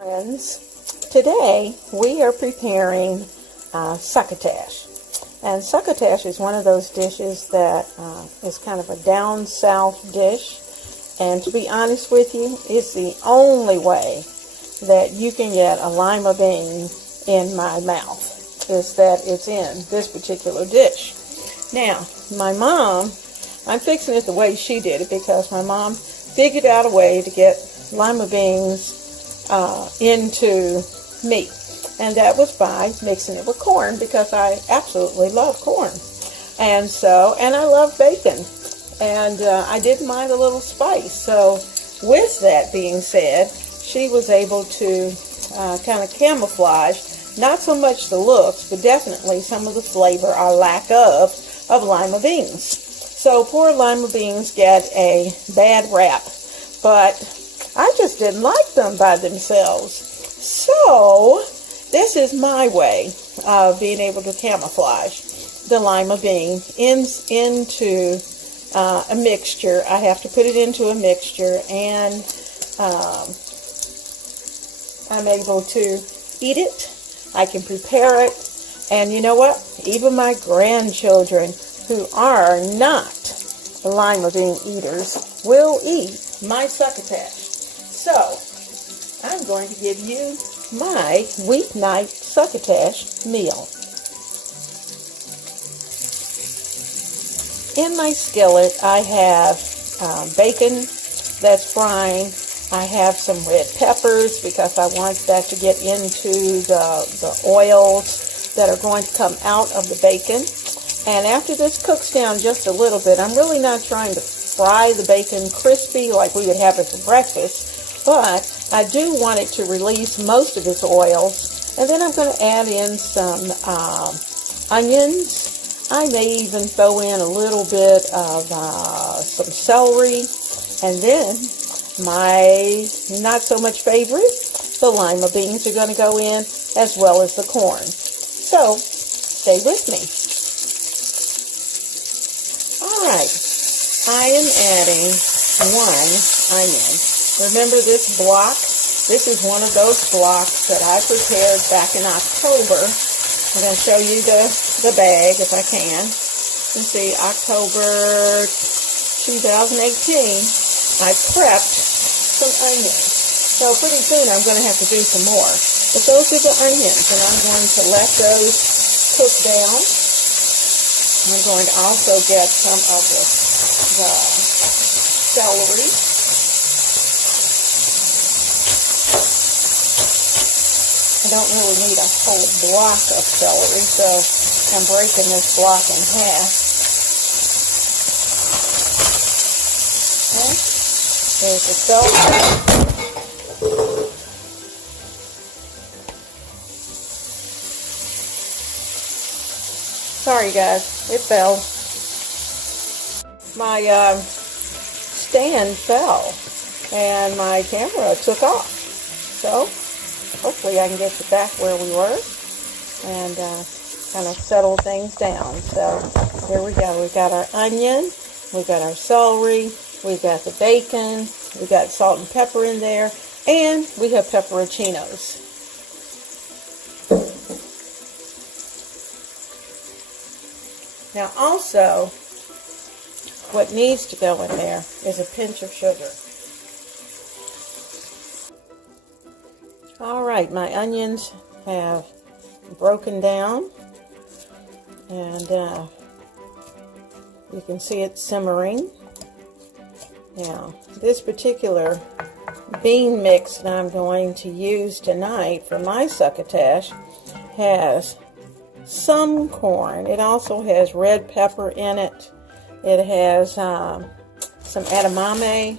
Friends, today we are preparing succotash. And succotash is one of those dishes that is kind of a down south dish. And to be honest with you, it's the only way that you can get a lima bean in my mouth, is that it's in this particular dish. Now, my mom, I'm fixing it the way she did it because my mom figured out a way to get lima beans into meat, and that was by mixing it with corn, because I absolutely love corn, and I love bacon, and I didn't mind a little spice. So with that being said, she was able to kind of camouflage not so much the looks, but definitely some of the flavor or lack of lima beans. So poor lima beans get a bad rap, but I just didn't like them by themselves. So this is my way of being able to camouflage the lima bean into a mixture. I have to put it into a mixture, and I'm able to eat it. I can prepare it, and you know what? Even my grandchildren, who are not lima bean eaters, will eat my succotash. So, I'm going to give you my weeknight succotash meal. In my skillet, I have bacon that's frying. I have some red peppers because I want that to get into the oils that are going to come out of the bacon. And after this cooks down just a little bit, I'm really not trying to fry the bacon crispy like we would have it for breakfast, but I do want it to release most of its oils. And then I'm going to add in some onions. I may even throw in a little bit of some celery, and then my not so much favorite, the lima beans, are going to go in, as well as the corn. So stay with me. Alright, I am adding 1 onion. Remember this block? This is one of those blocks that I prepared back in October. I'm going to show you the bag if I can. You can see October 2018, I prepped some onions. So pretty soon I'm going to have to do some more. But those are the onions, and I'm going to let those cook down. I'm going to also get some of the celery. I don't really need a whole block of celery, so I'm breaking this block in half. Okay, there's the celery. Sorry guys, it fell. My stand fell and my camera took off. So hopefully I can get you back where we were and kind of settle things down. So here we go. We've got our onion, we've got our celery, we've got the bacon, we've got salt and pepper in there, and we have pepperoncinos. Now also, what needs to go in there is a pinch of sugar. Alright, my onions have broken down, and you can see it simmering. Now, this particular bean mix that I'm going to use tonight for my succotash has some corn. It also has red pepper in it. It has some edamame.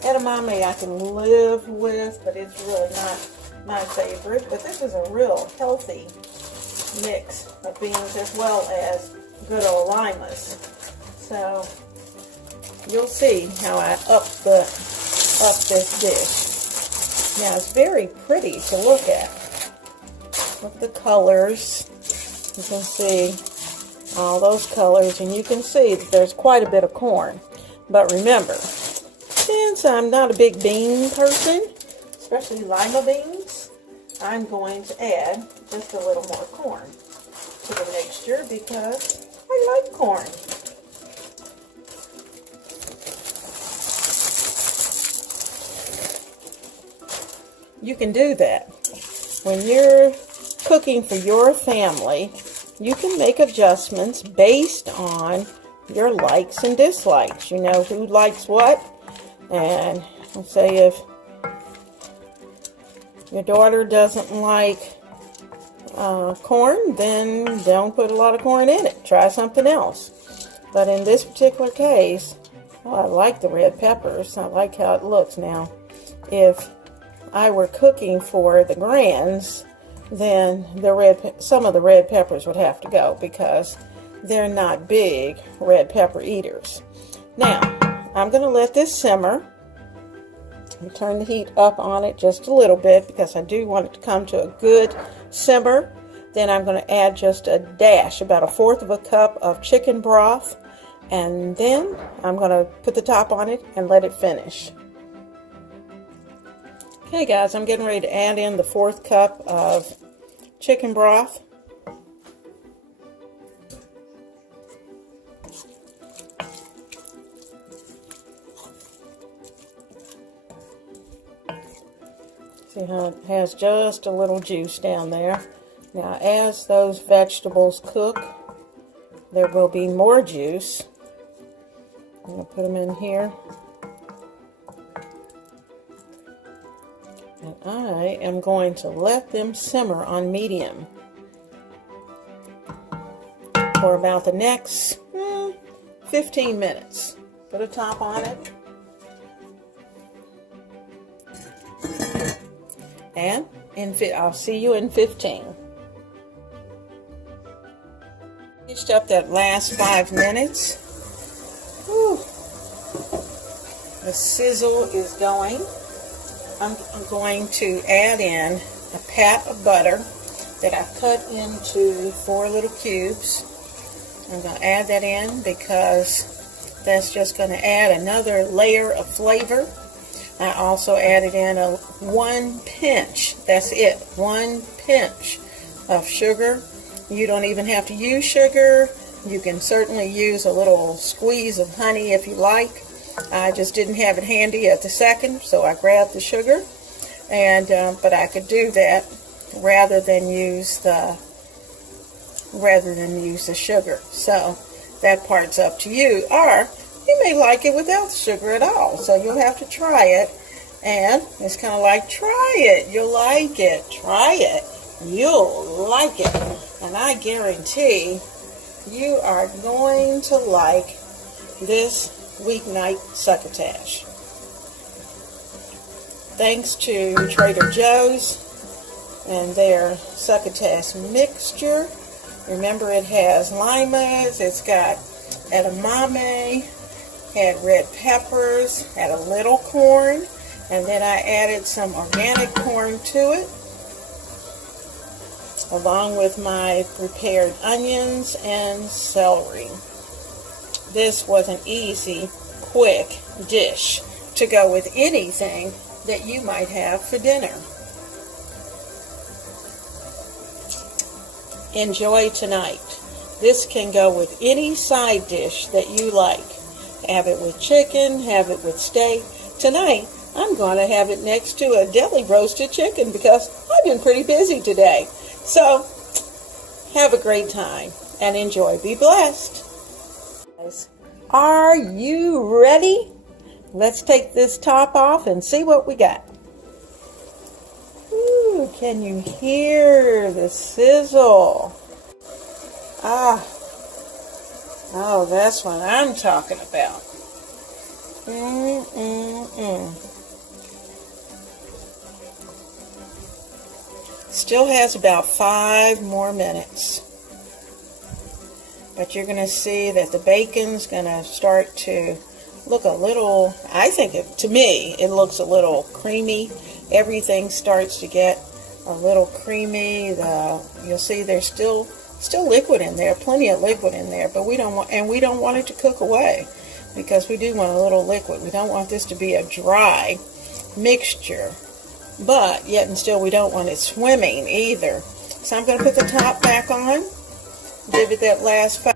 Edamame I can live with, but it's really not my favorite. But this is a real healthy mix of beans, as well as good old limas. So you'll see how I up this dish. Now it's very pretty to look at. Look at the colors. You can see all those colors, and you can see that there's quite a bit of corn. But remember, since I'm not a big bean person, especially lima beans, I'm going to add just a little more corn to the mixture because I like corn. You can do that. When you're cooking for your family, you can make adjustments based on your likes and dislikes. You know who likes what. And let's say if your daughter doesn't like corn, then don't put a lot of corn in it. Try something else. But in this particular case, well, I like the red peppers. I like how it looks now. If I were cooking for the grands, then some of the red peppers would have to go because they're not big red pepper eaters. Now, I'm going to let this simmer. I'll turn the heat up on it just a little bit because I do want it to come to a good simmer. Then I'm going to add just a dash, about 1/4 of a cup of chicken broth, and then I'm going to put the top on it and let it finish. Okay guys, I'm getting ready to add in the 1/4 cup of chicken broth. See how it has just a little juice down there. Now as those vegetables cook, there will be more juice. I'm going to put them in here. And I am going to let them simmer on medium for about the next 15 minutes. Put a top on it. And I'll see you in 15. Finished up that last 5 minutes. Whew. The sizzle is going. I'm going to add in a pat of butter that I cut into 4 little cubes. I'm going to add that in because that's just going to add another layer of flavor. I also added in 1 pinch, that's it, 1 pinch of sugar. You don't even have to use sugar. You can certainly use a little squeeze of honey if you like. I just didn't have it handy at the second, so I grabbed the sugar, and but I could do that rather than use the sugar. So that part's up to you, or you may like it without the sugar at all. So you'll have to try it, and it's kind of like try it, you'll like it, try it, you'll like it, and I guarantee you are going to like this weeknight succotash. Thanks to Trader Joe's and their succotash mixture. Remember, it has limas, it's got edamame, had red peppers, had a little corn, and then I added some organic corn to it, along with my prepared onions and celery. This was an easy, quick dish to go with anything that you might have for dinner. Enjoy tonight. This can go with any side dish that you like. Have it with chicken, have it with steak. Tonight, I'm going to have it next to a deli roasted chicken because I've been pretty busy today. So, have a great time and enjoy. Be blessed. Are you ready? Let's take this top off and see what we got. Ooh, can you hear the sizzle? Ah, oh, that's what I'm talking about. Still has about 5 more minutes. But you're going to see that the bacon's going to start to look a little, I think to me, it looks a little creamy. Everything starts to get a little creamy. You'll see there's still liquid in there, plenty of liquid in there, but we don't want it to cook away because we do want a little liquid. We don't want this to be a dry mixture. but yet and still we don't want it swimming either. So I'm going to put the top back on, give it that last 5